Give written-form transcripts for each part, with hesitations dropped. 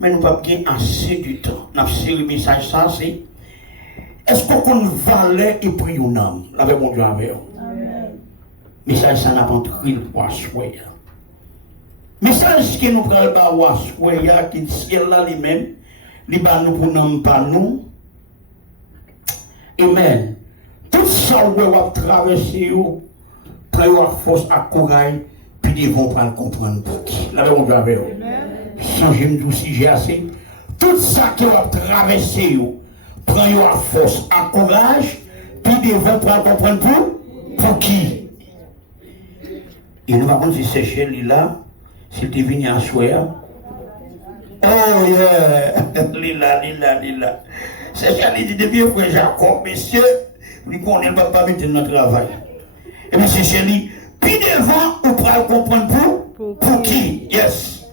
mais nous n'avons pas assez de temps. Nous avons série message ça, c'est est-ce qu'on valait et pris une âme? Avec mon Dieu avec vous. Message ça n'a pas entré le poisson. Message que nous prenons par Wassoya, qui est ciel là lui-même, les nous pour nous pas nous. Amen. Tout ça, on va traverser, prendre force à courage, puis ils vont prendre comprendre pour qui. Là, on va voir. Sans je me dis si j'ai assez. Tout ça qui va traverser, prendre force à courage, puis ils vont prendre comprendre pour qui. Et nous allons dire, c'est chez lui là. S'il était venu à Soya. Oh yeah! Lila. C'est ça, il dit depuis que Jacob, messieurs, lui connaît le papa mettre notre travail. Et bien c'est chez lui. Puis devant, on pourra comprendre pour qui? Yes.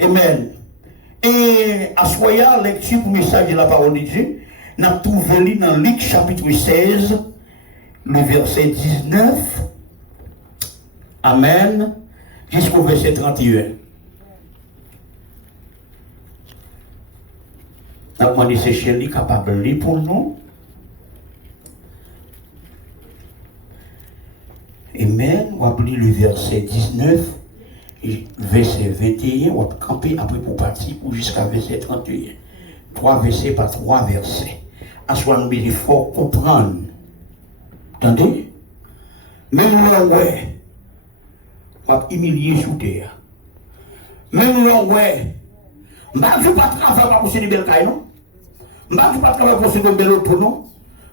Amen. Et à Soya, lecture pour message de la parole de Dieu, nous avons trouvé dans Luc chapitre 16, le verset 19. Amen. Jusqu'au verset 31. Nous avons demandé ces chéris capables de lire pour nous. Amen. On va lire le verset 19, verset 21. On va camper après pour partir jusqu'à verset 31. 3 versets par 3 versets. À soi, nous il faut comprendre. Attendez? Même là, ouais. On va humilier sous terre. Même là, ouais. Je ne vais pas travailler pour ces belles cailles, non? Je ne vais pas travailler pour ces belles autos, non?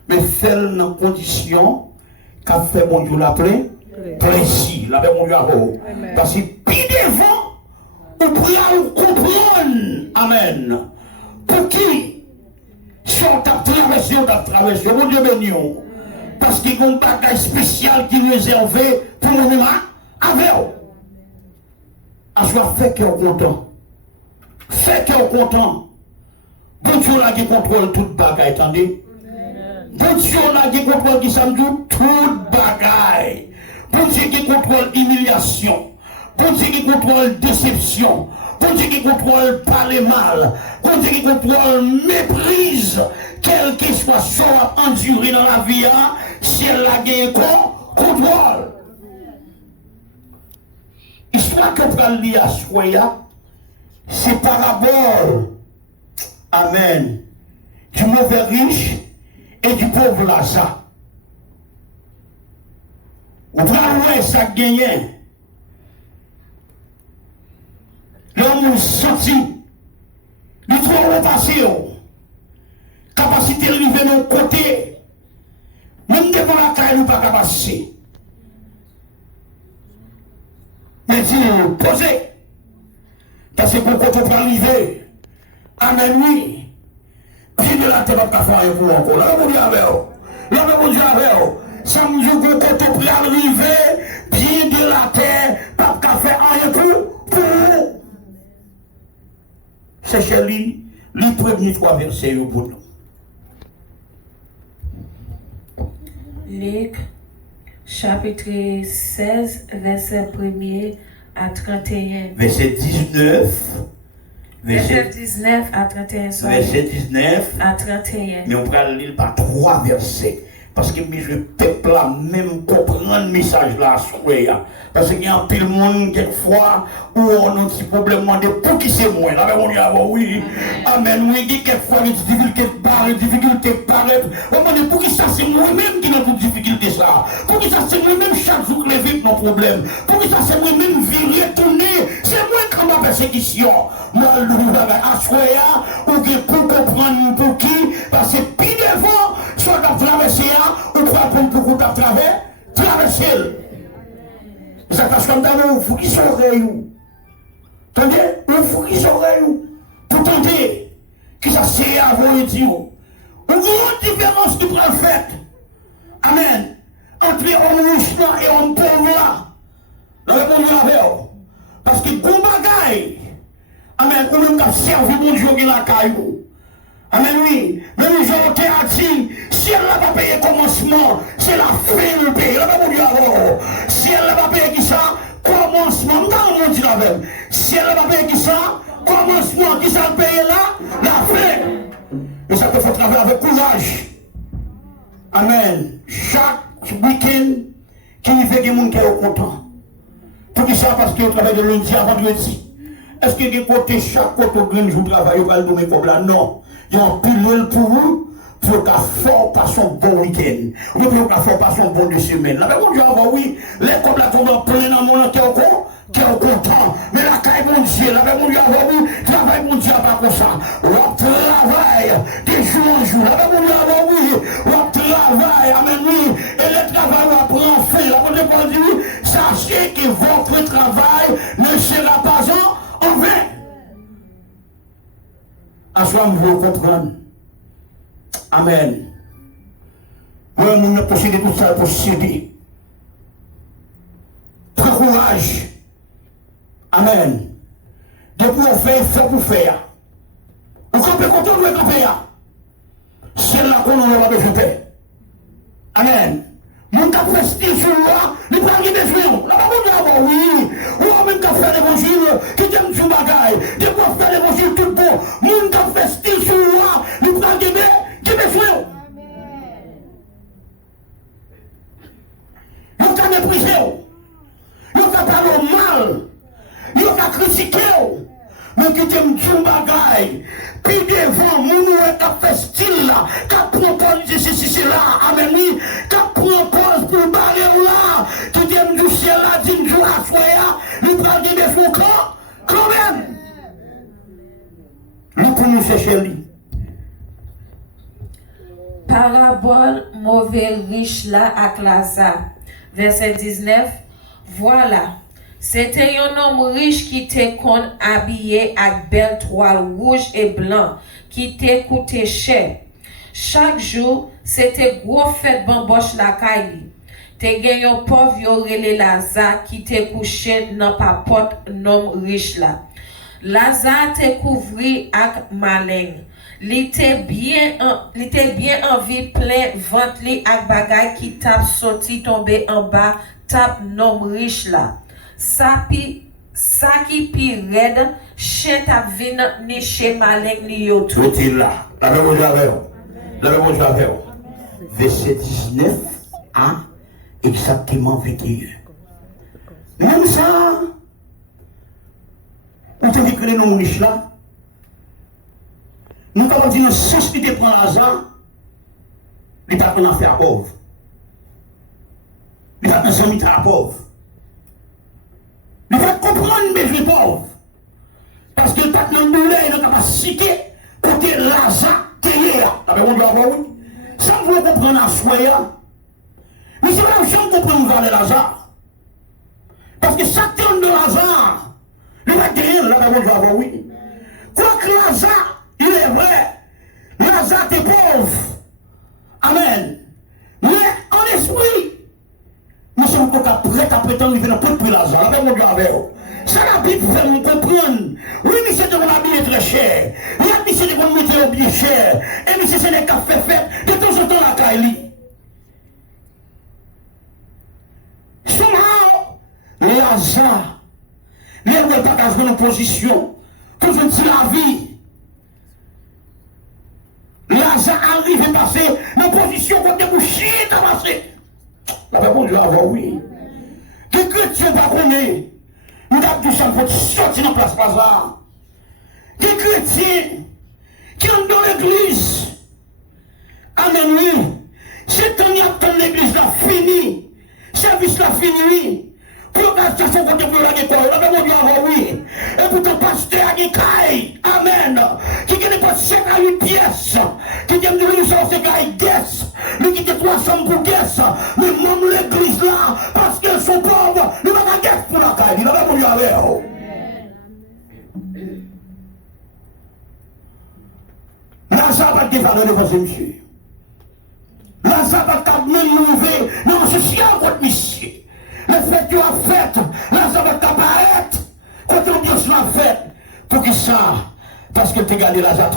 Mais faire dans condition qu'a fait mon Dieu l'appelé précis. Là, mon Dieu a parce que puis devant, on peut comprendre. Amen. Pour qui? Si on t'a traversé, mon Dieu béni. Parce qu'il y a un bagage spécial qui est réservé pour nous-mêmes. Avec vous. À soi, fait qu'on est content. Fait qu'on est content. Bon Dieu là qui contrôle toute bagaille, attendez. Bon Dieu là qui contrôle qui s'en dit toute bagaille. Bon Dieu qui contrôle humiliation. Bon Dieu qui contrôle déception. Bon Dieu qui contrôle parler mal. Bon Dieu qui contrôle méprise. Quel que soit ce soit enduré dans la vie, si elle a gagné contrôle. Histoire que vous lire à Soya, c'est parabole. Amen. Du mauvais riche et du pauvre Lazare. Vous pouvez ça gagner. L'homme senti, il faut repasser. Capacité de arriver de côté. Même devant la caille, nous pas passer. Mais si vous posez, parce que pour qu'on peut arriver, amen, oui, puis de la tête, on va faire un coup encore. Là, mon Dieu avec vous. Là, mon Dieu avec vous. Ça me dit que quand on peut arriver, pied de la terre, pas qu'à faire un coup pour vous. C'est chez lui, les premiers 3 versets pour nous. Luc, chapitre 16, verset 1er à 31. Verset 19. Verset 19 à 31. Verset 19 à 31. Mais on va lire par 3 versets. Parce que le peuple a même comprendre le message là. Parce qu'il y a un peu de monde quelquefois où on a un petit problème de pour qui c'est moi. Là, on dit, oui. Amen. Oui, quelquefois, les difficultés paraissent. On dit, pour qui ça c'est moi-même qui n'a pas de difficulté ça. Pour qui ça c'est moi-même chaque jour que les vite nos problèmes. Pour qui ça c'est moi-même virer, tourner. C'est moi qui ma persécution. Moi, à Soya, ou pour comprendre pour qui, parce que puis devant, soit dans traverser, ou pour apprendre pour qu'on traverser. Ça passe comme ça, il faut qu'ils soient oreilles. Attendez, il faut qu'ils soient oreilles. Pour tenter, que ça c'est avant et Dieu. Une grande différence qui prend le fait. Amen. Entre homme riche et homme pauvre là. Dans le monde avec eux. Parce que bon bagaille. Amen. On même qu'à servir mon Dieu qui la caillou. Amen, oui. Même les gens qui ont dit, si elle n'a pas payé commencement, c'est la fin de payer. Si elle n'a pas payé qui ça, commencement, dans le monde, si elle n'a pas payé qui ça, commencement qui s'est payé là, la fin. Et ça te faut travailler avec courage. Amen. Chaque week-end, qui fait des gens qui sont contents. Tout ça parce que vous travaillez de lundi à vendredi. Est-ce que des côtés, chaque côté, vous travaillez, vous allez comme là? Non. Il y a un pile pour vous. Pour qu'à fort pas son bon week-end. Ou pour qu'à fort pas son bon de semaine. Là, mais bon Dieu, oui, les comme là, tombent en plein dans mon qui est content. Mais la caille, mon Dieu, là, mais bon Dieu, oui, travail, mon Dieu, pas comme ça. On travaille des jours en jour. Là, mais bon Dieu, oui, on travaille, amen, oui. Et le travail va prendre fin. Là, bon Dieu, oui, sachez que votre travail ne sera pas en vain. À soi, vous comprendre. Amen. Moi, je ne posséder tout ça, posséder. Prends courage. Amen. De pouvoir faire, il faut pour faire. On peut continuer à camper. C'est là qu'on aura besoin de faire. Amen. Mon cap festif sur moi, il prend des besoins. Là, on oui. Ou même cap faire l'évangile, qui t'aime sur bagaille. De pouvoir faire l'évangile tout bon. Mon cap festif sur moi, il prend des besoins. Vous avez méprisé, vous avez parlé mal, vous avez critiqué, mais qui t'aime tout bagaille. Puis devant, mon qui fait style là, qui propose ceci là, amen, qui propose pour barrer là, qui t'aime du ciel là, dit du la soya, nous prenons des défauts quand même. Nous pour nous chercher lui. Parabole mauvais riche là avec Lazare. Verset 19. Voilà. C'était un homme riche qui était habillé avec belle toile rouge et blanc, qui était coûté cher. Chaque jour, c'était gros fête bamboche la caille. Te gagné un pauvre yorele Lazare qui était couché dans papote homme riche là. Lazare te couvri avec malin. Il était bien en vie plein ventre li ak bagay qui tape sorti tomber en bas tape nom riche là. Ça qui pi red chien tap vin ni chez malin li yo tout. Est-il là? La même chose. Verset 19 à exactement 21. Même ça, on te dit que les noms riches là. Nous avons dit une source qui te prend l'argent, il n'est pas en affaire pauvre. Il n'est pas en ami à pauvre. Il va comprendre mes besoins pauvres. Parce qu'il n'est pas dans le douleur et la capacité pour que l'argent t'aille. Ça, vous voulez comprendre la soya. Mais c'est pas la chose qu'on peut nous vendre l'argent. Parce que chaque terme de l'argent, il va gagner là, oui. Quoi que l'argent, il est vrai, Lazare est pauvre. Amen. Mais en esprit, nous sommes encore prêts à prétendre qu'il y a un peu de Lazare. Avec mon Dieu, avec vous. Ça, la Bible fait nous comprendre. Oui, mais c'est de mon habit très cher. Oui, mais c'est de mon métier bien cher. Et mais c'est des cafés faits de temps en temps la Kaili. Souvent, Lazare, il n'est pas dans une position pour je dis la vie. Lazare arrive et passer dans une position pour déboucher et passer. La Bible dit oui. Que chrétien pas connaît. Nous avons tout ça pour sortir dans la place Lazare. Que chrétien qui est dans l'église. Amen, oui. C'est temps que l'église a fini. Service la fini. Pour que ça soit côté pour la guitare. La Bible dit oui. Et pour ton pasteur à Nikaï. Amen. Qui n'est pas 5 à 8 pièces. Qui aime de l'union, c'est qu'à guess. Mais qui est 300 pour guess. Mais même l'église là, parce qu'elles sont pauvres, nous n'avons pas guess pour la caille. Il n'a pas voulu aller. Lazare va te dévaler devant ce monsieur. Lazare va te même lever dans le social contre monsieur. Le fait que tu as fait, Lazare va t'apparaître. Quand tu as bien fait, pour qui ça? Parce que tu as gardé Lazare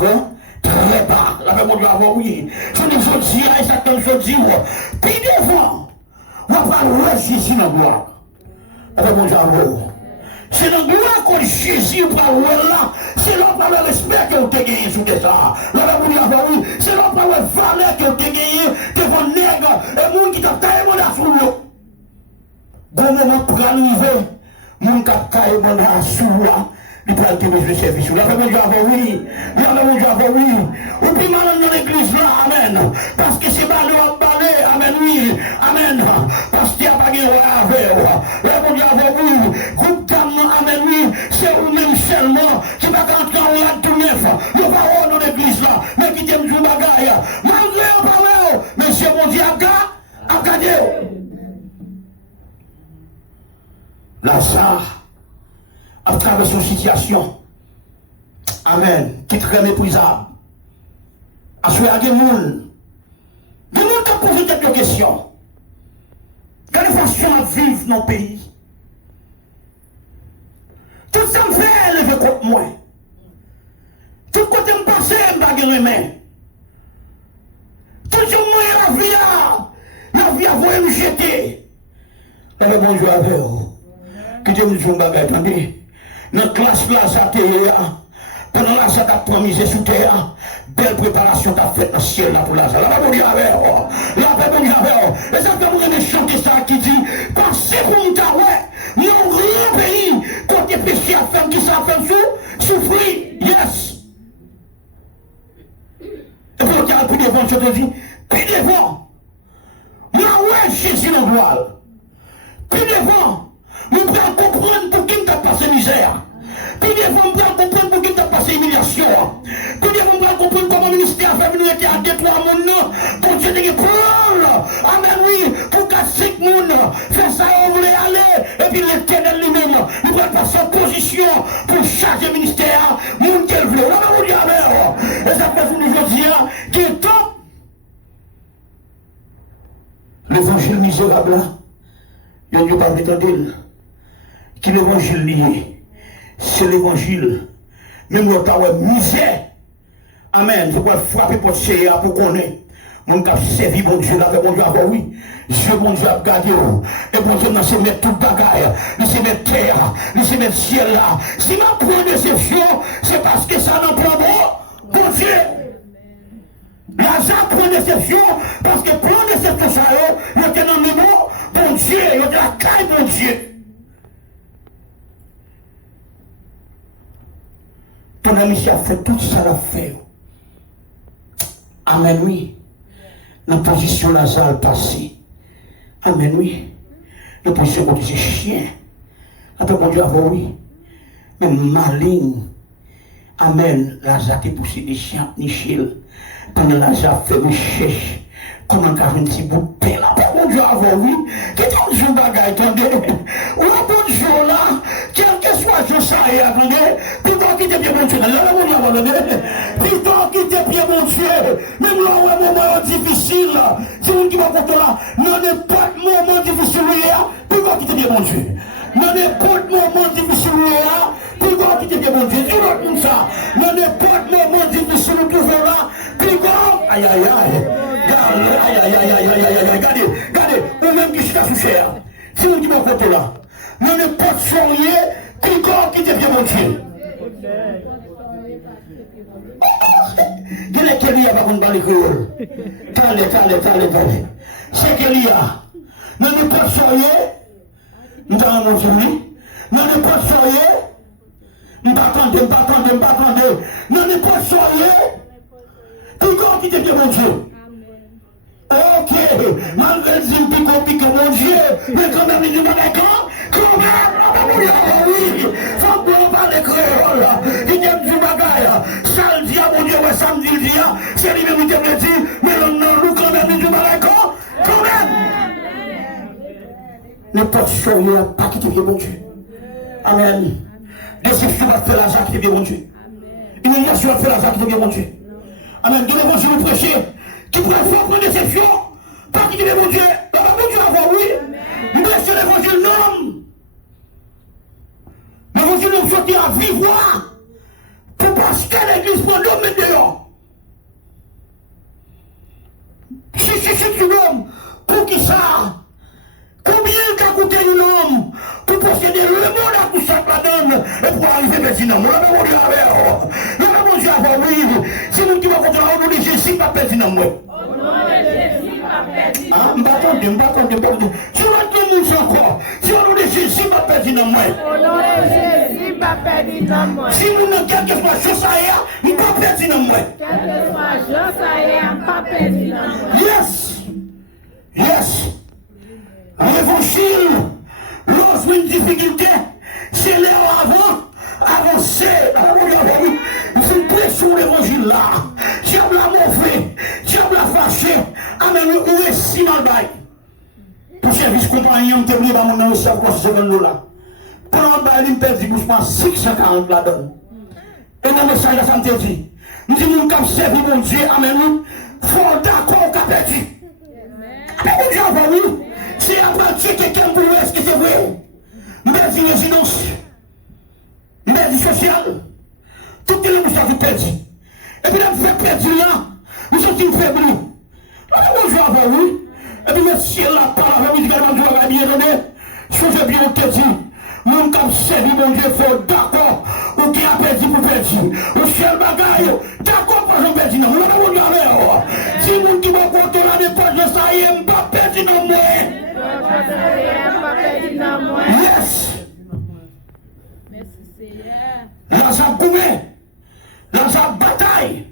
très bas. La même chose avant, oui. Je dis, exactement, je dis, puis devant, on va pas réussir ici dans la gloire. La même chose avant. C'est dans le gloire que Jésus prend là. C'est là pour le respect que vous avez gagné sous des ça. C'est là pour le valeur que vous avez gagné devant les nègres et les gens qui t'ont taillé mon sous l'eau. Bon moment pour arriver, les gens qui ont taillé mon sous l'eau. Il peut être besoin de service. La famille de oui. La famille de oui. Ou puis maintenant dans l'église là, amen. Parce que c'est balé, amen, oui. Amen. Parce qu'il n'y a pas de avec. La famille de oui. Groupe d'âme, amen, oui. C'est vous-même seulement qui va rentrer en l'air tout neuf. Le parole dans l'église là, mais qui t'aime du bagaille. Malgré le parole, mais c'est mon Dieu, à garder. Lazare. À travers son situation. Amen. Qui est très méprisable. À ce moment-là, il y a des gens qui ont posé des questions. Quelle façon à vivre dans le pays? Tout ça me fait lever contre moi. Tout côté me passer, je ne vais pas main. Tout le monde la vie a voulu me jeter. Le bon Dieu avec vous. Qui te me dit un bagage, attendez. Dans la classe là, ça pendant là, ça t'a promis sous terre, belle préparation t'a faite dans le ciel là pour la salle. La paix avec la paix avec et ça peut vous chanter ça qui dit, pensez pour nous ouais, nous grand pays, côté péché à faire, qui ça fait souffrir, yes. Et puis on a plus devant, je te dis, plus devant, moi ouais, Jésus dans gloire, plus devant. Nous pouvons comprendre pour qui nous avons passé misère. Puis nous pouvons comprendre pour qui nous avons passé humiliation. Puis nous pouvons comprendre comment le ministère a venir à détruire mon nom. Pour Dieu de prendre. Amen, oui. Pour casser le monde. Faire ça, on voulait aller. Et puis l'éternel lui-même. Nous pouvons passer en position pour charger le ministère. Monde qu'elle veut. Là, on dit amen. Et ça fait vous nous dire qui est top. L'évangile misérable là. Il n'y a pas d'entendre. Qui l'évangile lié, c'est l'évangile. Même le temps où misère. Amen. Je peux frapper pour ce pour qu'on ait. Mon cap servi bon Dieu, là, bon Dieu, oui. Je bon Dieu a gardé. Et bon Dieu, nous se mettre tout bagaille. Nous se mettre terre. Nous se mettre ciel là. Si ma point de déception, c'est parce que ça n'en prend pas. Bon Dieu. Lazare prend déception parce que prend déception, ça il était dans le mot. Bon Dieu, il était la caille, bon Dieu. Ton ami a fait tout ça à faire. Amen, oui. Dans la position Lazare passée. Amen, oui. Dans la position où c'est chien. Après, mon Dieu, oui. Mais maligne. Amen. Lazare est poussé des chiens, Michel. Pendant Lazare fait recherche. Comment faire un petit bout de pain là? Mon Dieu, oui. Qui est un jour bagaille, attendez. Ou la bonne jour là, quel que soit je ça, attendez. Puis toi qui t'es bien mon Dieu, là, mon Dieu, attendez. Puis toi qui t'es bien mon Dieu, même là où un moment difficile, c'est vous qui va compter là, non n'importe moment difficile, puis toi qui t'es bien mon Dieu. Non n'importe moment difficile, puis toi qui t'es bien mon Dieu. Dis-moi comme ça. Non n'importe moment difficile, nous trouvons là, puis toi, aïe aïe aïe. Regardez, ou même qui chita sous cher. Si vous dites mon côté là, nous ne pas soigner qui te vient mon Dieu. Quel est qu'il y a pas qu'on parle créole? Allez. C'est qu'il y a. Nous ne pas soigner, nous avons mon Dieu. Nous ne pas soigner, nous pas nous ne pas soigner, qui te vient mon Dieu. Ok, malgré le zim pico mon Dieu, mais quand même il dit quand même, oui, faut bien parler créole, il dit du bagaille, ça le dit à mon Dieu, ouais, samedi le dit, c'est lui-même qui me dit, mais non, quand même il dit quand même. N'importe chose, pas qui te vient mon Dieu. Amen. Déception va faire l'argent qui te vient mon Dieu. Humiliation va faire l'argent qui te vient mon Dieu. Amen. De l'évangile vous prêchez. Qui pourrait faire prendre déception, pas qui dit mon Dieu, la bon Dieu avoir oui, nous laissons l'évangile non. L'évangile nous sortit à vivre pour parce que l'église prend l'homme dehors. Si tu l'homme, pour qui ça? Combien qu'a coûté l'homme pour posséder le monde à tout ça là-dedans? perdu dans moi. M'attendez. Si on a deux mouches encore, si on a Jésus, pas perdu dans moi. Si on a quelque chose à faire, on pas perdu dans moi. Yes. L'évangile, lorsqu'il y a une difficulté, c'est l'heure avancer. C'est une pression l'évangile là. Diable la mauvais, diable la fâché. Amen, où est si mal bail. Pour service compagnon, on te dit, bah, mon nom, c'est quoi ce là. Pendant que il me perd 640 là-dedans. Et dans le message, ça me dit, nous disons, nous avons servi mon Dieu, amen, faut d'accord qu'on a perdu. C'est après Dieu quelqu'un pour nous, est-ce que c'est vrai? Nous avons dit résidence, nous avons dit social, toutes les choses sont perdues. Et puis, nous avons perdu là, nous sommes faibles. Nous avons dit, oui. Et puis, merci, la parole, la musique, la joie, la bien donnée, je fais bien, on te dit. Mon comme servi mon Dieu, faut d'accord, ou qui a perdu pour perdre. Ou seul bagaille, d'accord pour j'en perdu. Non, on va regarder. Si mon qui va compter la dépense de ça, il n'est pas perdu dans moi. Yes. Là, ça gourmet. Là, ça bataille.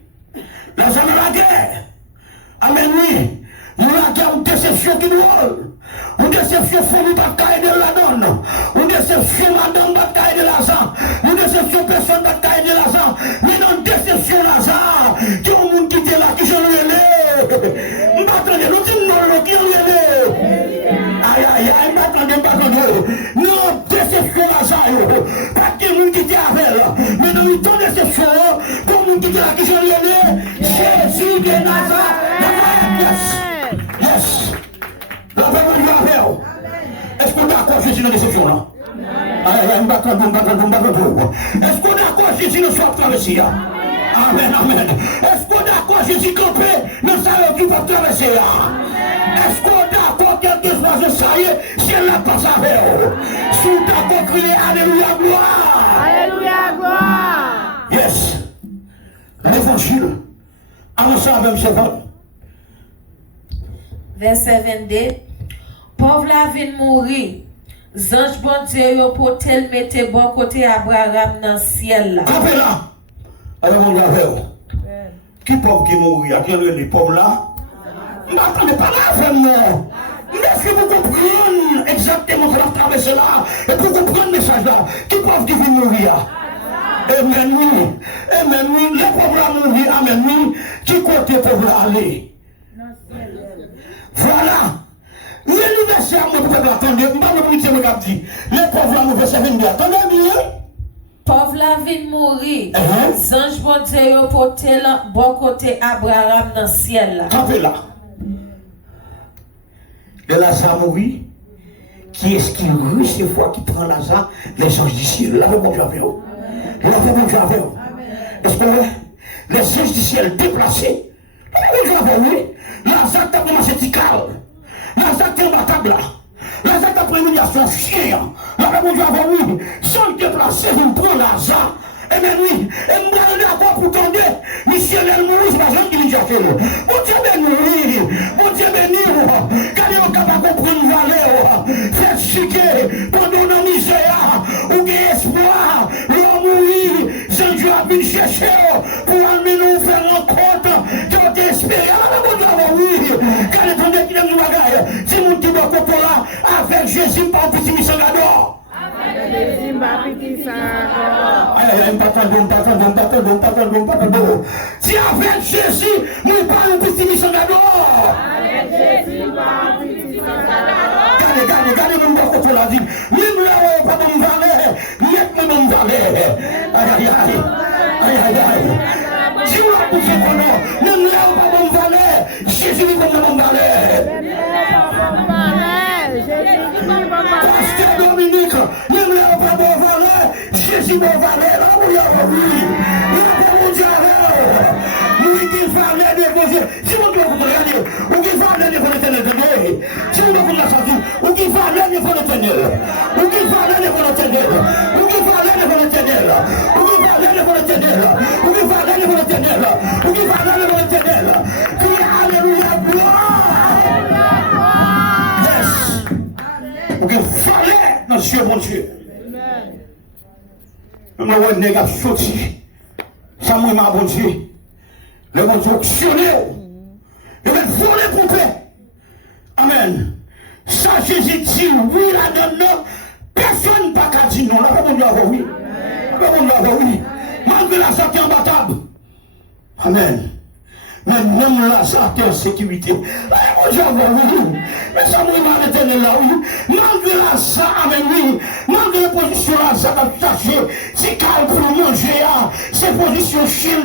Là, ça la guerre. Amen, oui. Nous la guerre, une déception qui nous vole. Une déception fournie par caille de la donne. Une déception madame par caille de l'argent. Une déception personne par caille de l'argent. Mais une déception l'argent. Qui ont monde qui était là, qui j'en ai l'air. M'attendez, nous disons non, qui en est l'air. Aïe, m'attendez. Non, déception l'argent. Pas que monde qui était avec elle. Mais nous une déception. Pour monde qui était là, qui j'en ai l'air. Jésus de Nazareth. Yes. La paix de Dieu avec vous. Est-ce qu'on est d'accord Jésus dans la déception là? Est-ce qu'on est d'accord Jésus dans sa traversée? Amen. Est-ce qu'on est d'accord Jésus campé dans sa vie pour traverser? Est-ce qu'on est d'accord quelque chose de ça y est, c'est la passe avec vous? Si vous d'accord crier Alléluia gloire. Alléluia gloire. Yes. L'évangile. Avancez avec M. Paul. Verset 22. Pauvre la vie mourir. Zange bon Dieu pour tel mettre bon côté Abraham dans le ciel là. Campez là. Avec mon gars. Qui pauvre qui mourir? Qui est le pauvre là? M'attendez pas là avec moi. Mais si vous comprenez exactement ce qu'on a traversé là, et pour comprendre le message là, qui pauvre qui vient mourir? Amen, oui. Les pauvres là mourir, amen, oui. Qui côté pauvre là aller? Voilà. L'université, moi, peut-être attendez, les pauvres là, nous verset 22. Attendez bien. Pauvre la vie mourir. Zange bon Dieu pour tel bon côté Abraham dans le ciel là. Campez là. De Lazare mourir. Qui est-ce qui recevoir, qui prend Lazare? Les anges du ciel. Là, bon Dieu avec vous. Là, bon Dieu avec vous. Est-ce que les anges du ciel déplacés? Là, bon Dieu avec vous. Lazare t'a commencé à calme. Lazare t'a battu là. Lazare t'a pris son chien. Là, bon Dieu avec vous. Sans déplacer, vous prenez Lazare. Eh bien oui, et moi je suis d'accord pour tendre, monsieur Mourir, c'est pas Jean qui l'a fait. Bon Dieu béni, bon Dieu béni, quand on est capable de comprendre une valeur, faire chiquer, pendant nos misères, ou qu'il espoir, l'homme mourir, Jean-Dieu a pu chercher pour amener nous faire rencontre, qui ont été espérés. Alors bon Dieu, oui, quand on est qui nous bagaille, si mon petit boco là, avec Jésus, pas un petit missionnaire. Si avec Jésus, nous parlons de petit missionnaire. Avec Jésus, pas petit missionnaire. Regardez, nous avons la vie. Nous n'avons pas de valeur. Nous n'avons pas de valeur. Aïe. Si vous l'avez poussé pour nous, nous n'avons pas de valeur. Jésus nous donne de valeur. Pasteur Dominique, nous n'avons pas de valeur. Jésus nous valeur. Nous avons mon Dieu. Nous qui valeur de Dieu. Si vous devez regarder, ou qui valeur de l'éternel. Si vous devez la sortir, ou qui valeur de l'éternel. Ou qui valeur de l'éternel. Ou qui valeur de l'éternel. Ou qui valeur de l'éternel. Ou qui valeur de l'éternel. Ou qui valeur de l'éternel. bon Dieu. Même le nègre a sorti. Ça m'a bon Dieu. Le bon Dieu auctionné. Il va voler pour paix. Amen. Ça, Jésus dit oui là-dedans. Personne ne peut dire non. Là, bon Dieu a oui. Bon Dieu a oui. Malgré la sortie imbattable. Amen. Mais même là, ça a en sécurité. Bon Dieu a oui. Mais ça m'a l'éternel là, oui. Malgré là, ça, amen, oui. Malgré la position là, ça va chercher. C'est calme pour manger, c'est position chien.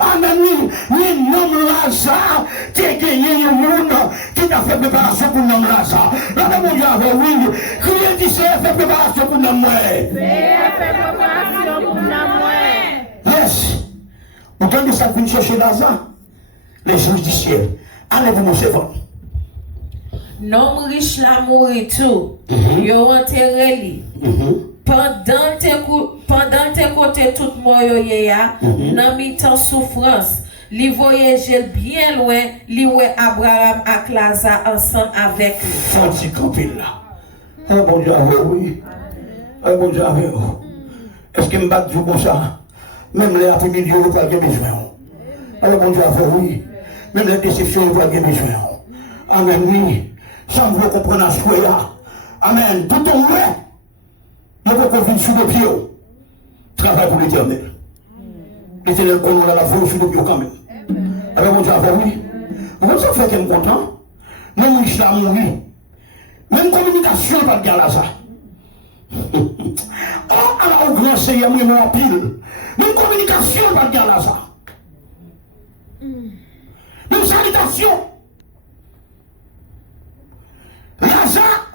Amen, oui. Mais non, là, ça, tu as gagné un monde qui t'a fait préparation pour nous là, ça. Là, mon Dieu, oui. Crier dit, c'est fait préparation pour nous, ouais. C'est fait préparation pour nous, ouais. Yes. Vous entendez ça, vous cherchez Lazare? Les juges du ciel. Allez, vous mon servant. Non riche la mourir tout. Yo enterré li. Pendant te côté tout mort yo ya, nan mi temps souffrance, li voyage bien loin, li ouais Abraham ak Lazare ensemble avec lui. Senti camper là. Ah bon Dieu oui. Ah bon Dieu est-ce que me bat du comme ça? Même les après-midi vous pas besoin. Ah bon Dieu oui. Même les déceptions vous pas besoin. Amen oui. Ça me veut comprendre à ce là. Amen. Tout en vrai. Je veux qu'on vienne sous le pied. Travail pour l'éternel. L'éternel qu'on a la foi sous le pied quand même. Alors mon Dieu, oui. Vous ça fait qu'elle est content. Même riche là, mourir. Même communication, pas de gars ça. Oh, alors au grand Seigneur, moi, mon pile. Même communication, pas de gars ça. Même salutation. Lazare,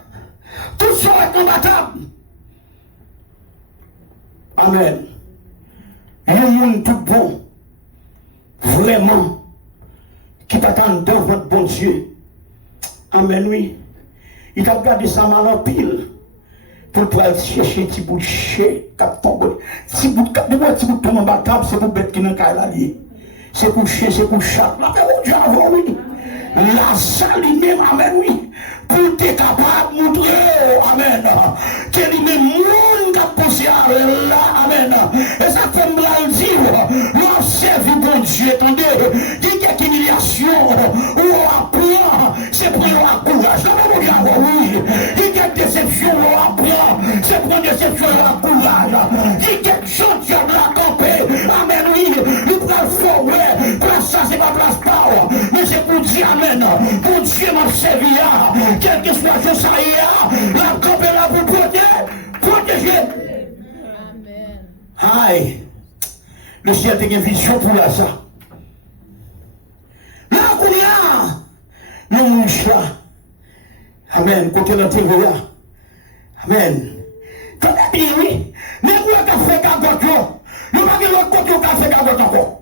tout ça est combattable. Amen. Un monde tout bon, vraiment, qui t'attend dans votre bon Dieu. Amen, oui. Il a gardé sa mal en pile pour aller chercher un petit bout de chien, petit bout de tombe en bas table, c'est pour bête qui n'a qu'à l'allier. C'est pour chien, c'est pour chat. La paix au Dieu avant, oui. La salle lui-même, amen, oui. Pour être capable de montrer, amen, que lui-même, monde qui a pensé à là, amen. Et ça fait me dire, nous servi bon Dieu, attendez, il y a une humiliation, où on apprend, c'est pour avoir courage. Là, on dit, oui, il y a une déception, on apprend, c'est pour une déception, on a courage. Il y a une chose de la camper, amen, oui, nous prenons former, place ça, c'est pas place power, mais c'est pour dire, amen, pour Dieu m'a servi, quelle que soit la chose, ça y est, la camper là pour protéger. Amen. Aïe, le ciel a une vision pour la ça. Là, qu'on y a, nous mouchons là. Amen, côté l'enterré là. Amen. Quand on dit oui, mais vous avez fait cagote, nous n'avons pas l'autre côté qui a fait cagote encore.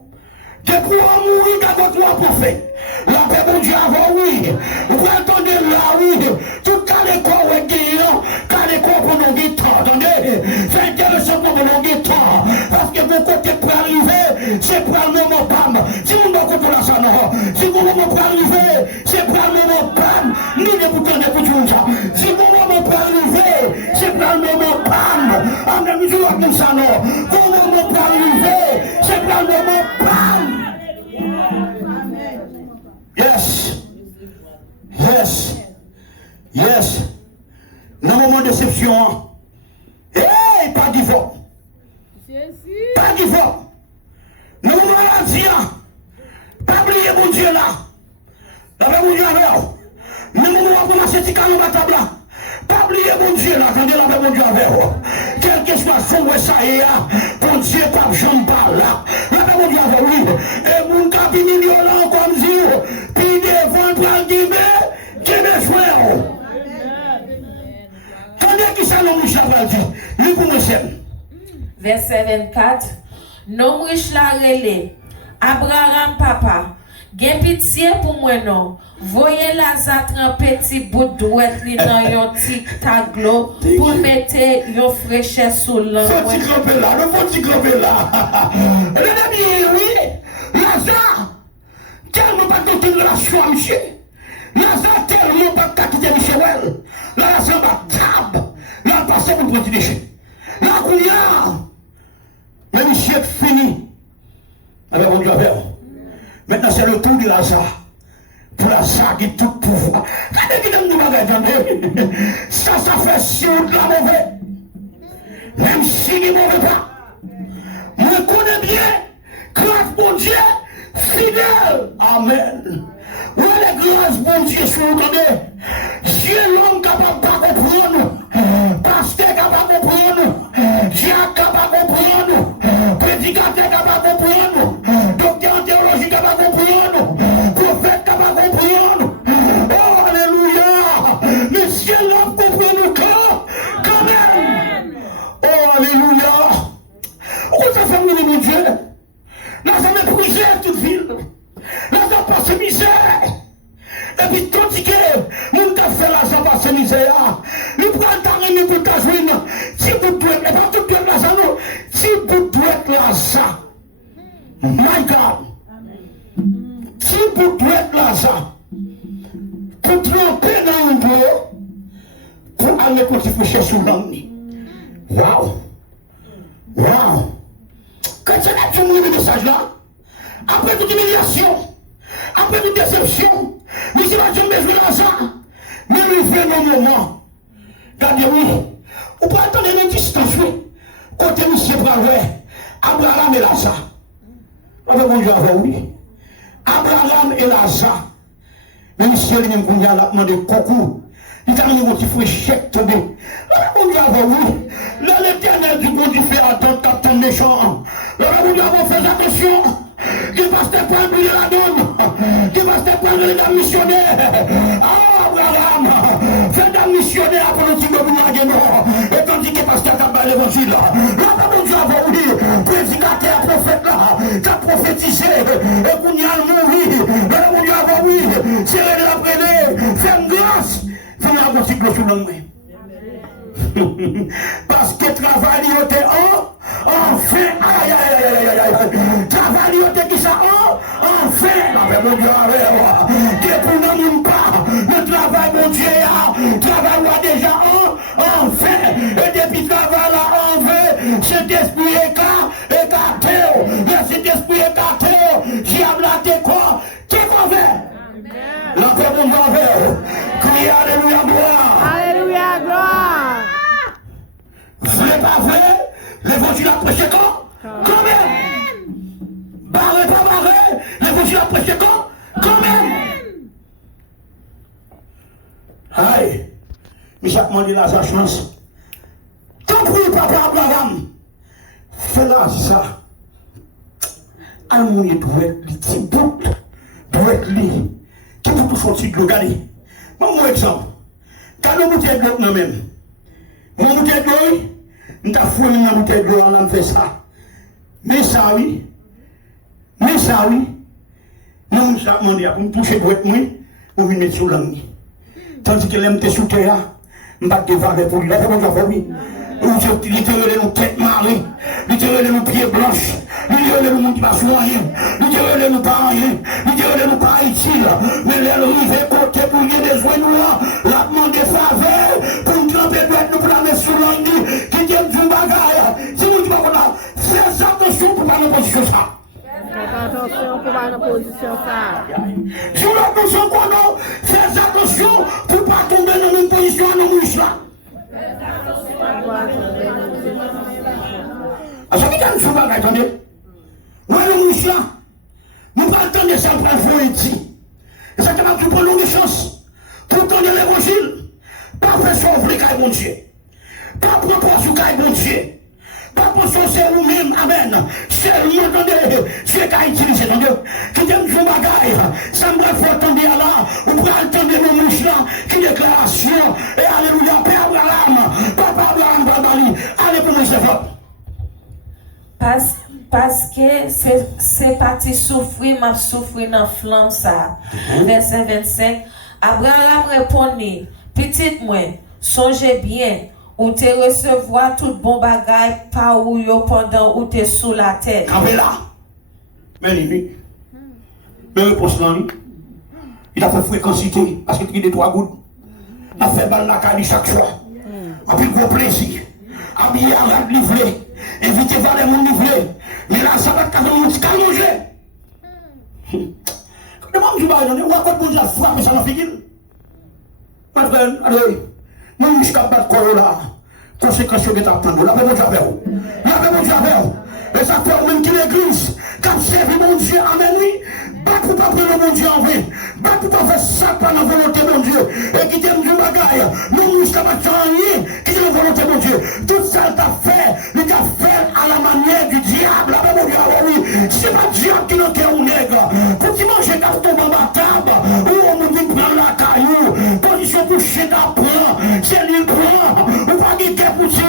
Depuis qu'on mourit, cagote là pour faire. La paix pour Dieu avant, oui. Vous attendez là, oui. Tout cas les corps est gagnant, car les corps pour nous temps. Attendez, c'est intéressant pour nous temps. Parce que vos côtés pour arriver, c'est pour le moment PAM. Si vous ne comprenez pas ça, non. Si vous ne comprenez pas arriver, c'est pour le moment PAM. Ni de vous tenir pour tout ça. Si vous ne comprenez pas arriver, c'est pour le moment PAM. En même temps, comme ça, non. Vous ne comprenez pas arriver, c'est pour le moment PAM. Yes. Yes. Yes. Dans le moment de déception, hey, pas d'ivore. Pas d'ivore. Dans le moment de maladie, pas oublier mon Dieu là. Là, mon Dieu là. Dans le moment où on a cette canne à table là. Pas oublier mon Dieu là. Attendez là, mon Dieu avec vous. Quel que soit son ouais ça y est, mon Dieu pas j'en parle là. Là, mon Dieu avec oui. Et mon cabinet là comme dire, puis devant pour guider, qui me jouer. Attendez qui ça l'homme riche là dit. Lui pour nous seul. Verset 24. Non riche la relé. Abraham papa. Gen pitié pour moi non. Voyez Lazare tremper petit bout d'ouette li dans yon petit taglo pour mettre yon fraîcheur sous l'eau. Faut t'y camper là, le faut t'y camper là. Les amis, oui, Lazare, tellement pas de relation à monsieur. Lazare tellement pas quitter Michel. Là, Lazare va table. Là, passé pour pour prendre des déchets. Là, qu'on y a, même si c'est fini, avec mon Dieu avec vous. Maintenant, c'est le tour de Lazare. Pour Lazare qui a tout pouvoir. Regardez qui donne du bagage, ça fait si on de la mauvaise. Même si il ne mauvais pas. Moi, je connais bien, grâce mon Dieu, fidèle. Amen. Oui, les grâces, mon Dieu, si vous entendez, Dieu l'homme capable de comprendre, pasteur capable de comprendre, diacre capable de comprendre, prédicateur capable de comprendre, docteur en théologie capable de comprendre, prophète capable de comprendre. Oh, alléluia! Mais Dieu l'homme comprend nous quand même. Oh, alléluia! Pourquoi ça fait nous, mon Dieu? Là, ça méprisé toute ville. Là, ça passe misère. Et puis, tandis que nous avons fait là, ça passe misère. Nous prenons ta reine pour ta jouine. Si vous devez, et pas tout le monde là, ça nous. Si vous devez être là, ça. My God. Si vous devez être là, ça. Pour tremper dans un peu, pour aller continuer sous l'homme. Waouh. Waouh. Quand tu as tout le message là, après toute humiliation, après toute déception, nous avons jamais besoin de ça. Mais nous faisons un moment. Regardez, oui, on peut attendre une distance, oui. Côté monsieur Bravé, Abraham et Lazare. Avec mon Dieu, oui. Abraham et Lazare. Mais monsieur, il m'a demandé coucou. Il a mis mon petit frère chèque tombé. Mon Dieu, oui. Là, l'éternel du bon Dieu fait attendre quand ton méchant. Là, mon Dieu, fais attention. Qui va se prendre la donne. Qui va se prendre les missionnaires. Ah, Abraham. Fais des missionnaires pour le petit de Boulagénon. Et tandis que pasteur Kaba l'évangile. Là, mon Dieu, oui. Prédicateur, prophète là. Qui a prophétisé. Et qu'on y a mourir. Là, mon Dieu, oui. C'est la prêter. Fais une grâce. Fais un cycle sous l'homme. Parce que travail était enfin, aïe aïe aïe aïe, travail était qui ça enfin, avec mon Dieu avec que pour nous pas, le travail mon Dieu travail déjà enfin, et depuis travail là enfin, cet esprit écarté, mais cet esprit écarté, j'ai ablaté quoi, qu'est-ce qu'on fait? La paix mon Dieu avec, criez alléluia gloire. Alléluia gloire. Vrai pas vrai, l'évangile a prêché quand même. Barré pas barré, l'évangile a prêché quand même. Aïe, mais chaque monde il a sa chance. Tant pis papa Abraham, fais-la ça. Amour doit être les petits bouts, doit être les qui peut tout sortir de l'eau. Regardez, mon exemple, quand nous bouteilles de l'eau nous-mêmes, mon bouteille de l'eau, nous avons fouillé dans la bouteille de l'eau, on a fait ça. Mais ça oui, nous nous avons demandé pour nous toucher pour être moi, pour nous mettre sur l'angle. Tandis que l'aime sous terre, nous ne pouvons pas pour lui, là, c'est mon famille. Nous littéralement nous tête marée, littéralement nous pieds blanches, littéralement nous qui ne sont rien, littéralement nous pas rien, littéralement nous pas utile. Mais les rives côté pour y des soins nous là, la demande de faveur, pour nous tremper nous pour la mettre sur l'angle, qui tient du bagage. Si vous dites pas, faites attention pour pas nous position ça. Faites attention pour pas nous position ça. Si vous avez besoin qu'on a, faites attention pour pas tomber dans une position à nos mouches là. À ce qui est le bagage, attendez. Nous allons nous là. Nous ne pouvons pas attendre ça pour faire ici. Et ça va nous prendre une chance pour attendre l'évangile. Pas faire sauver le bon Dieu. Pas prendre sur le bon Dieu. Pas penser c'est vous-même, amen. C'est lui, attendez, c'est qu'à utiliser, attendez. Qui t'aime son bagage, ça me faut attendre là, ou pour attendre nos mouches là, qui déclaration, et alléluia, Père Abraham, Papa Abraham, Babali, allez pour nous, c'est fort. Parce que c'est parti souffrir, m'a souffrir dans la flamme ça. Verset 25. Abraham répondit, petite moi, songez bien, ou te recevoir tout bon bagage par où yo pendant ou te sous la tête. Campé là. Mais lui, mais réponse là, il a fait fréquencité parce qu'il a des 3 gouttes. Il a fait balle la caille chaque soir. A pris gros plaisir. habillé arabe livré, invité voir les mondes livrés. Mais là, ça va être quand on dit qu'à manger. Comment je vais dire, on va pas de frapper ça dans la figure. Ma frère, allez, moi, je suis capable de corps là. Conséquence, je vais attendre. Là, mon Dieu, là, mon Dieu, et ça fait même qu'il l'église, quand servi mon Dieu, amen, oui, pas pour pas prendre mon Dieu en vain, pas pour pas faire ça par la volonté de mon Dieu, et qui t'aime du bagaille, nous, jusqu'à maintenant, rien, qui t'aime la volonté de mon Dieu. Tout ça, t'a fait, il t'a fait à la manière du diable, là, mon Dieu, oui, c'est pas Dieu qui nous fait un nègre, pour qu'il mange carton dans ma table, ou on me dit prendre la caillou, position pour chier d'apprend, c'est lui prend, ou pas dit qu'elle pousse,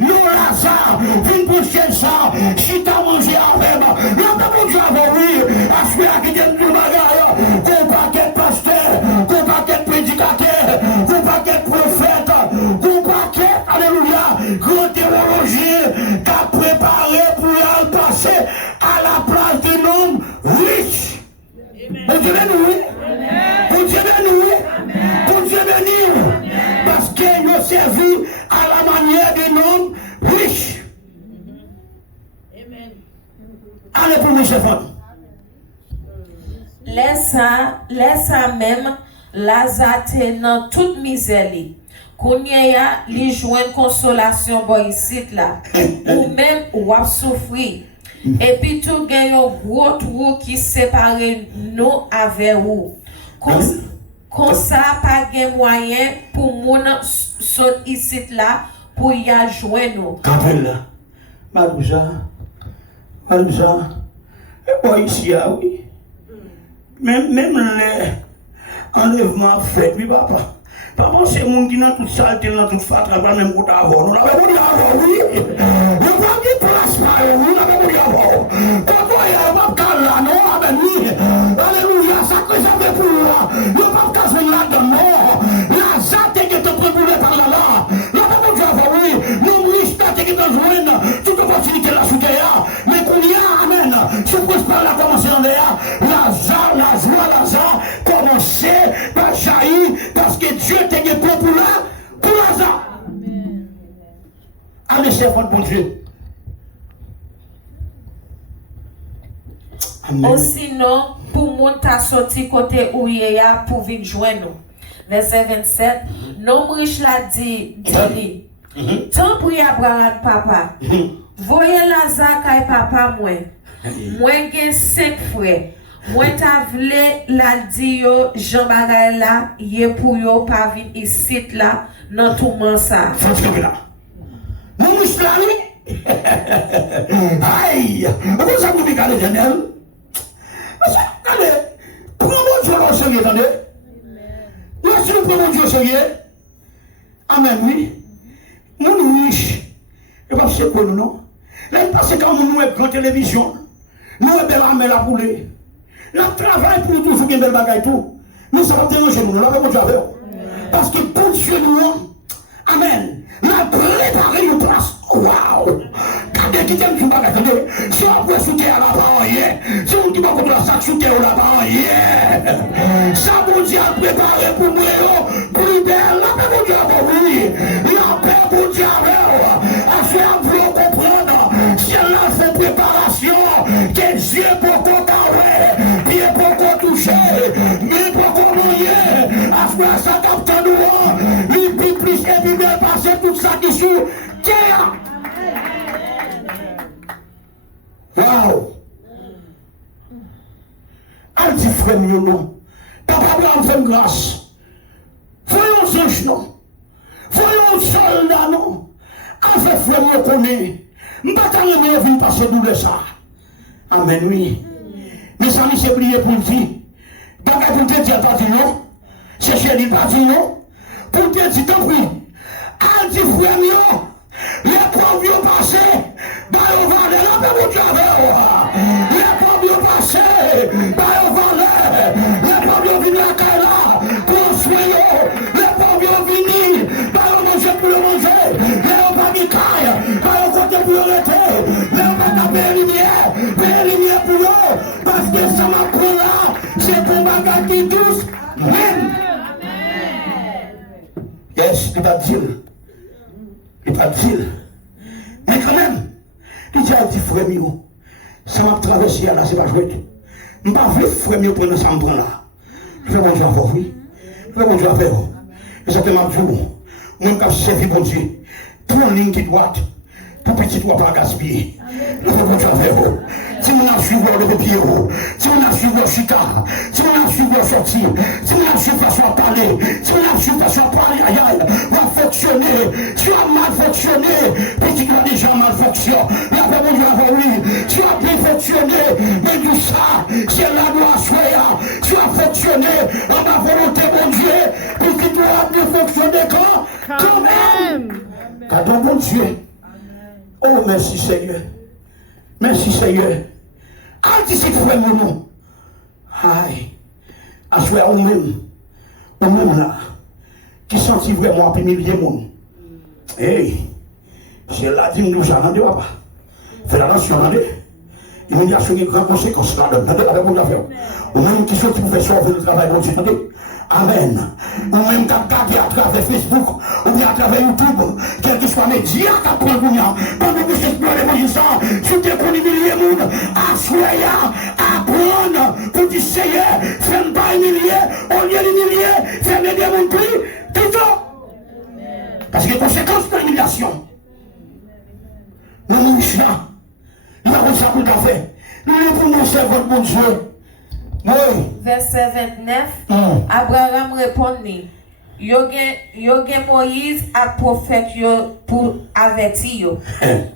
nous, Lazare, viens pour chier ça, si t'as mangé avec moi, là, mon Dieu, oui, à celui qui t'aime du bagaille, qu'on paquet pasteur, qu'on paquet prédicateur, qu'on paquet prophète, qu'on paquet, alléluia, grand théologien, qui a préparé pour aller passer à la place d'un homme riche. Pour Dieu béni, pour Dieu béni, pour Dieu béni, parce qu'il nous servi à la manière d'un homme riche. Allez pour mes chefs. Laisse même Lazare dans toute misère. Kounya li joindre consolation boy ici là. Ou même ou a souffrir. Et puis tout gagne un gros trou qui sépare nous avec vous. Comme ça pas de moyen pour moun saute ici là pour y joindre nous. Appelle là. Madame ça, et moi ici, oui. Même les enlèvements faits, oui, papa. Papa, c'est le monde qui n'a tout ça, dans toute fatra, pas même pour t'avoir. Nous l'avons dit avant, oui. Nous n'avons dit place, nous l'avons dit avant. Quand on est à Bakala, non, avec lui. Alléluia, ça que j'avais pour là. Nous n'avons pas besoin là-dedans, non. La zate qui est préparée par là. Nous l'avons dit avant, oui. Nous, riches, qui est besoin, toute opportunité là, sous terre. Mais qu'on y a, amen. Ce que par là, commencer en l'air. La joie, Lazare, commencer par jaillir, parce que Dieu t'a gagné pour là, pour Lazare. Allez, chef, bon Dieu. Ou sinon, pour monter à sortir côté où il y a pour venir joindre nous. Verset 27, l'homme riche l'a dit, tant pour y Abraham papa, voyez Lazare kay papa moi gen 5 frères, moi ta vle la di yo Jean bagay la, yé pour yo pas vin ici là, dans tout monde ça. Mon riche là, oui. Aïe, vous avez vu qu'elle est géniale. Allez, prends mon Dieu au sérieux, attendez. Si nous prenons Dieu au sérieux, amen, oui. Mon riche, et pas c'est quoi nous, non? Là, parce que quand nous avons une télévision, nous avons belle armée la poulet. Nous travaillons pour toujours bien belle bagaille tout. Nous savons déranger nous, nous avons Dieu avec. Parce que pour Dieu nous, amen, la préparer une place. Waouh! Quand qui t'aime, tu vas attendre. Si on peut souter à la parole, si on dit pas contre la sac souter à la parole, ça mon Dieu a préparé pour moi, plus belle, la paix mon Dieu a oui, la paix mon Dieu a fait un peu comprendre, si elle a fait préparation, que Dieu pour ton carré, Dieu pour ton toucher, mais pour ton moyen, à faire ça capte nous, lui plus et puis bien passer tout ça qui sous terre. Wow! Un petit frère non. Papa Abraham fait grâce. Voyons ange non. Voyons soldat non. Avec frère nous connaît. M'bataille mais vient passer double ça. Amen oui. Mais ça m'est prié pour dire. Bagay pour te dire pas dit non. C'est chez lui pas dit non. Pour te dire tant pis. Un petit frère non. Les pauvres ont passé dans le vallée, la paix mon Dieu avec les pauvres ont passé dans le vallée, les pauvres ont venu à Kaila pour soigner, les pauvres ont venu dans le manger pour le manger, les ont pas mis caille, dans le côté pour arrêter, les ont pas tapé lumière pour eux, parce que ça m'a pris là, c'est pour bagarre qui douce, même. Yes, il va dire. Il pas dire. verset là, c'est pas joué. Je ne vais pas frère mieux prendre ça, me là. Je vais bon Dieu à faire, oui. Je vais bon Dieu à faire. Et ça te m'a dit, moi, je servi bon Dieu. Tout en ligne qui doit, tout petit doit pas gaspiller. Je vais bon Dieu à faire. Si on a suivi le pied, si on a suivi le chica, si on a suivi le sortir, si on a suivi façon à parler, si on a suivi façon à parler, aïe aïe, va fonctionner. Tu as mal fonctionné, petit tu as déjà mal fonctionné. La parole de la oui, tu as bien fonctionné, mais tout ça, c'est la loi soya. Tu as fonctionné en ma volonté, mon Dieu, puis tu dois bien fonctionner quand même. Car ton bon Dieu, oh merci Seigneur, merci Seigneur. Anticipe frère mon nom. Aïe. Assoir ou même là, qui sentit vraiment à humilier mon. Hey, c'est là que nous allons dire, papa. Faites attention, attendez. Il m'a dit à ce qu'il y a une conséquence là-dedans. Avec mon affaire. Ou même qui sont pour faire sauver le travail, bon Dieu, attendez. Amen. Ou même qu'à garder à travers Facebook, ou bien à travers YouTube, quel que soit média qu'à prendre pendant que j'explore l'évangile, si tu es connu humilier le monde, assoya, apprendre pour dire Seigneur, fais-moi pas humilier, au lieu d'humilier, fais-moi des mon prix, tout ça. Parce que conséquence de l'humiliation, nous nous là, nous avons ça pour fait, nous pouvons servir votre bon Dieu. Oui. Verset 29, Abraham répondit, yo gen Moïse à prophète yo pour avertir yo.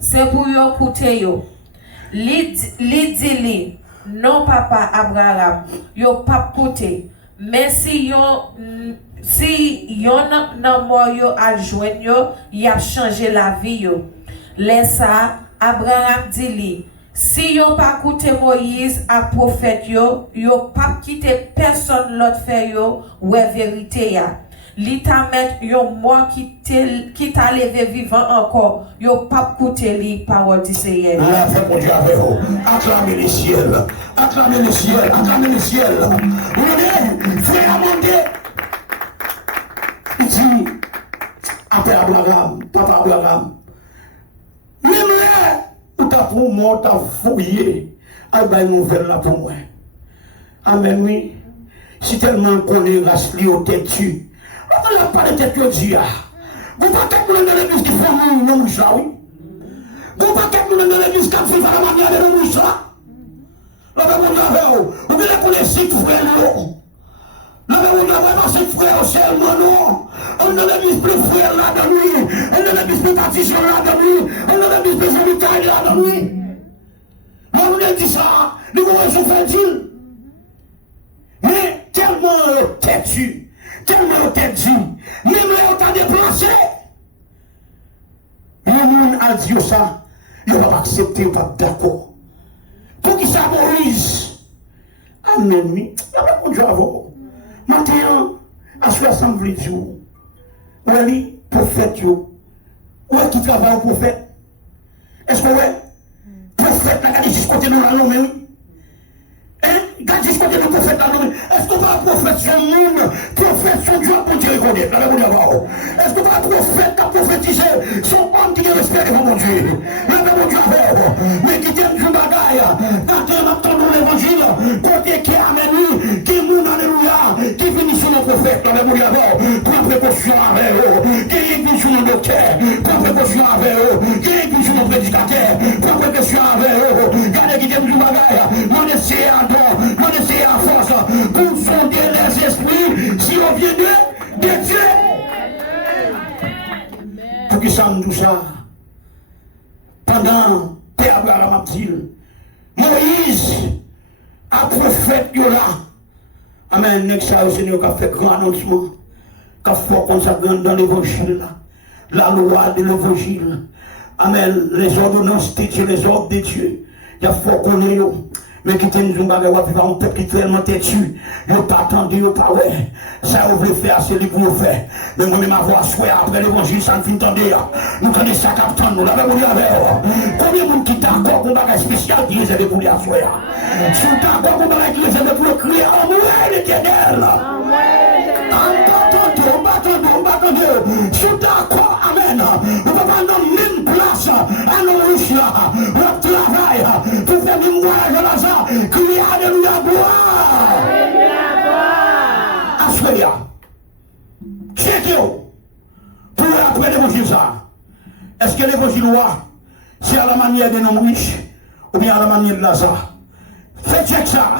C'est pour yo écouter yo. Li dit non papa Abraham, yo pas écouter. Mais si yon nan mort yo a joindre yo, y a changé la vie yo. Laisse ça, Abraham dit li. Si yo pas écouté Moïse à prophète yo pas quitté personne l'autre fait yo, ouais vérité ya. Li ta met yo mort qui t'a levé vivant encore, yo pas écouté li parole du Seigneur. Ah, fait mon Dieu avec vous. Acclamez les ciels. Acclamez les ciels. Acclamez les ciels. Vous voyez, frère Amandé. Il dit, après Abraham, papa Abraham, même là, où t'as pour moi, t'as fouillé, à une nouvelle là pour moi. Amen, oui. Si tellement qu'on est rasli au tête tu, on n'a pas de tête que Dieu a. Vous pas qu'à nous dans l'église qui font nous nous ça, oui. Vous pas qu'à nous dans l'église qui fait la manière de nous ça. Là, on a vu, vous voulez qu'on les cite frères, non. Là, on a vraiment ces frères seulement, non. On a l'église plus frère là dans lui. On a l'église plus partition là dans lui. On a l'église plus amicale là dans lui. Là, on a dit ça, nous avons fait mais tellement têtu, même là on t'a déplacé. Le monde a dit ça, il ne va pas accepter, il ne va pas d'accord. Pour qui ça Moïse? Amen, oui. Il y a pas de Dieu avant. Maintenant, à 70 jours, oui, prophète, oui, qui travaille au prophète. Est-ce que oui, prophète, là, il dit côté nous là, non, mais oui. Gardez ce côté de prophète là. Est-ce qu'on va prophète sur le monde? Prophète sur Dieu pour Dieu reconnaître. Est-ce qu'on va prophète qui prophétiser son homme qui respecte mon Dieu? Mon Dieu mais qui t'aime du bagaille. Quand on entend l'évangile, côté qui amène lui, qui moune alléluia, qui finit sur le prophète. Prends précaution avec eux. Qui église sur le docteur. Prends précaution avec eux. Qui église sur le prédicateur. Prends précaution avec eux. Gardez qui t'aime du bagaille. Mon essai à don. On essaie à force pour sonder les esprits si on vient de Dieu. Pour qui ça nous ça? Pendant Père Abraham a dit, Moïse a prophète là. Amen. Next time, Seigneur, qui a fait grand annoncement, qui a fait comme ça dans l'évangile là. La loi de l'évangile. Amen. Les ordonnances de Dieu, les ordres de Dieu. Il y a fort qu'on est. Mais qui t'aime un bagage, un peuple qui est tellement têtu, il n'a pas attendu, il n'a pas ouais. Ça, vous voulez faire, c'est lui pour le faire. Mais moi-même, ma voix, soit après l'évangile, ça ne finit pas. Nous connaissons ça, capitaine, nous l'avons dit avec eux. Combien de monde qui d'accord pour un bagage spécial qui est pour les assoyer? Si vous êtes d'accord pour un bagage qui est pour le crier, en mourir l'éternel. On va attendre. Si vous êtes d'accord, amen. Nous ne pouvons pas dans la même place, à nos riches là, notre travail, pour faire du voyage à la Criez Alléluia, gloire. Assoya. Checkez-vous. Pour après l'évangile ça. Est-ce que l'évangile c'est à la manière des noms riches ou bien à la manière de Lazare? Faites check ça.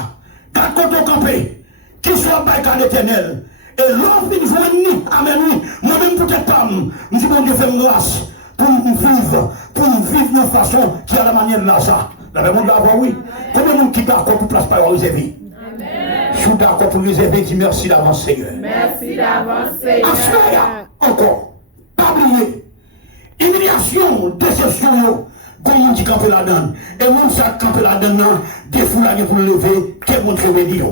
Quand on campé, qu'il soit bail à l'éternel. Et l'homme qui nous ni amen oui. Moi-même peut-être pas. Nous disons Dieu fait grâce pour nous vivre de façon qui est à la manière de Lazare. La même monde d'abord oui. Combien de monde qui d'accord pour place par réserver? Je suis d'accord pour réserver, dis merci d'avance Seigneur. Merci d'avance Seigneur. Encore. Pas oublier. Humiliation, déception, comment on dit camper là-dedans. Et mon sac camper là-dedans, des fous là pour lever, quel monde je veux dire.